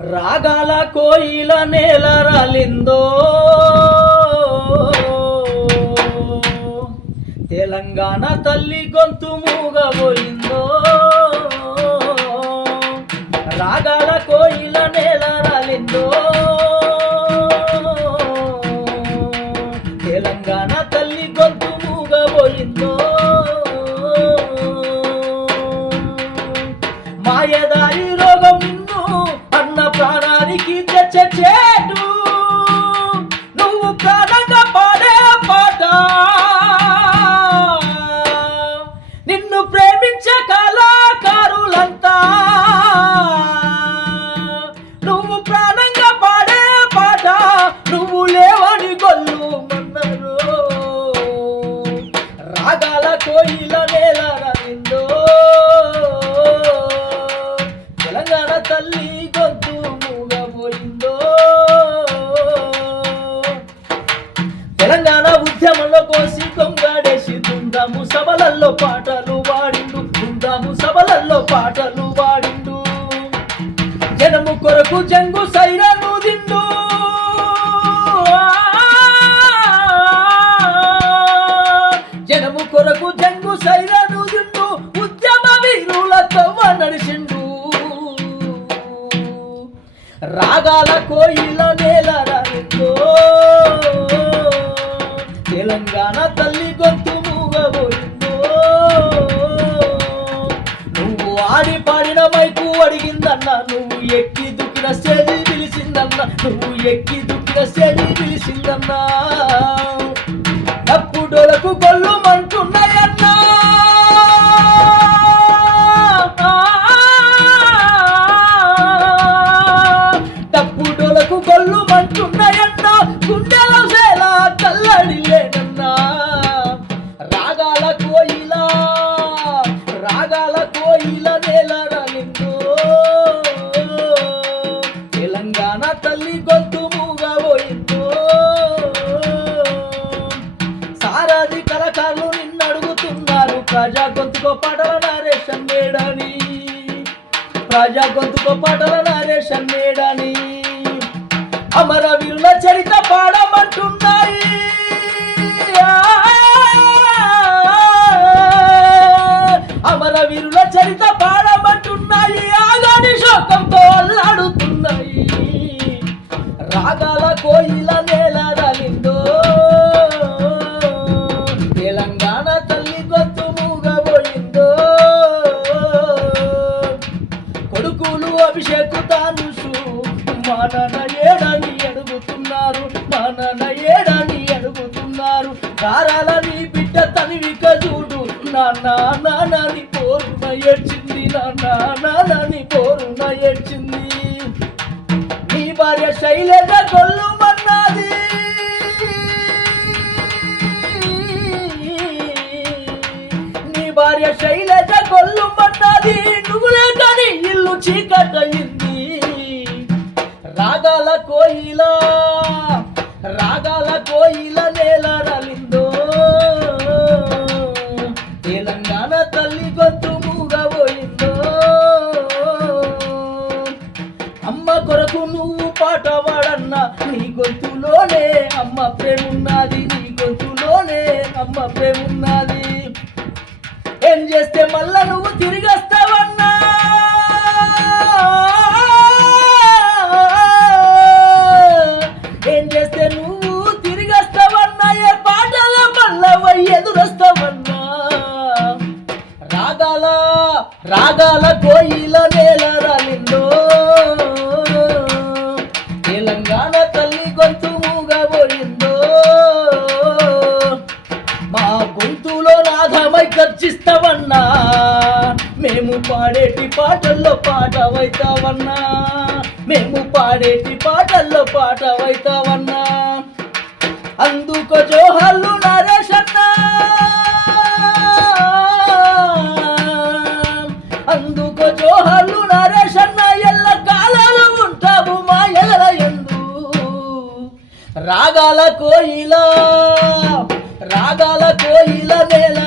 రాగాల కోయిల నేల రాలిందో. తెలంగాణ తల్లి గొంతు మూగబోయిందో. రాగాల నువ్వు ప్రాణంగా పాడే పాట నువ్వు లేవని గొల్లు మన్నారు. రాగాల కోయిల నేల నిన్ను తెలంగాణ తల్లి గొంతు మూగబోయిందో తెలంగాణ ఉద్యమంలో కోసి కొంగాడేసి దుందాము సభలల్లో పాటలు వాడిండు దుందాము సభలల్లో పాటలు జనము కొరకు జంగు సైరను దిండు. జనము కొరకు జంగు సైరను దిండు. ఆడి పాడిన అడిగిందన్న నువ్వు ఎక్కి దుక్కిన స్టేజి పిలిచిందన్న నువ్వు ఎక్కి దుక్కిన స్టేజి పిలిచిందన్నా. తప్పుడోలకు గొల్లు మంటున్నాయన్నా తప్పుడోలకు గొల్లు మంటున్నాయన్నా గుండెల వేల కల్లడి లేనన్నా. కోయిల నేల రాలిందో తెలంగాణ తల్లి గొంతు మూగబోయిందో. సారాది కళకారులు నిన్నడుగుతున్నారు ప్రజా గొంతుకో పాటల నారేషన్ మేడని ప్రజా గొంతుకో పాటల నారేషన్ మేడని అమరవీరుల కొడుకులు అభిషేకు తానుసు మానన ఏడని అడుగుతున్నారు మానన ఏడని అడుగుతున్నారు. కారాల నీ బిడ్డ తనివిక చూడు నాన్న నాన్నని పోరున ఏడ్చింది నాన్న నాన్నని పోరున ఏడ్చింది. నీ భార్య శైలజ గొల్లు నువ్వు నీ గొంతులోనే అమ్మ ప్రేమున్నది నీ గొంతులోనే అమ్మ ప్రేమున్నది. ఏం చేస్తే మళ్ళా నువ్వు తిరిగొస్తావన్నా? ఏం చేస్తే నువ్వు తిరిగి ఏ పాటల ఎదురొస్తావన్నా? రాగాల రాగాల కోయి గర్జిస్తావన్నా మేము పాడేటి పాటల్లో పాటవైతావన్నా మేము పాడేటి పాటల్లో పాటవైతావన్నా. అందుకో జోహల్లు నరేషన్న అందుకో జోహల్లు నరేషన్న ఎల్ల కాలాలు ఉంటావు మా ఎల ఎందు. రాగాల కోయిల రాగాల కోయిల నేల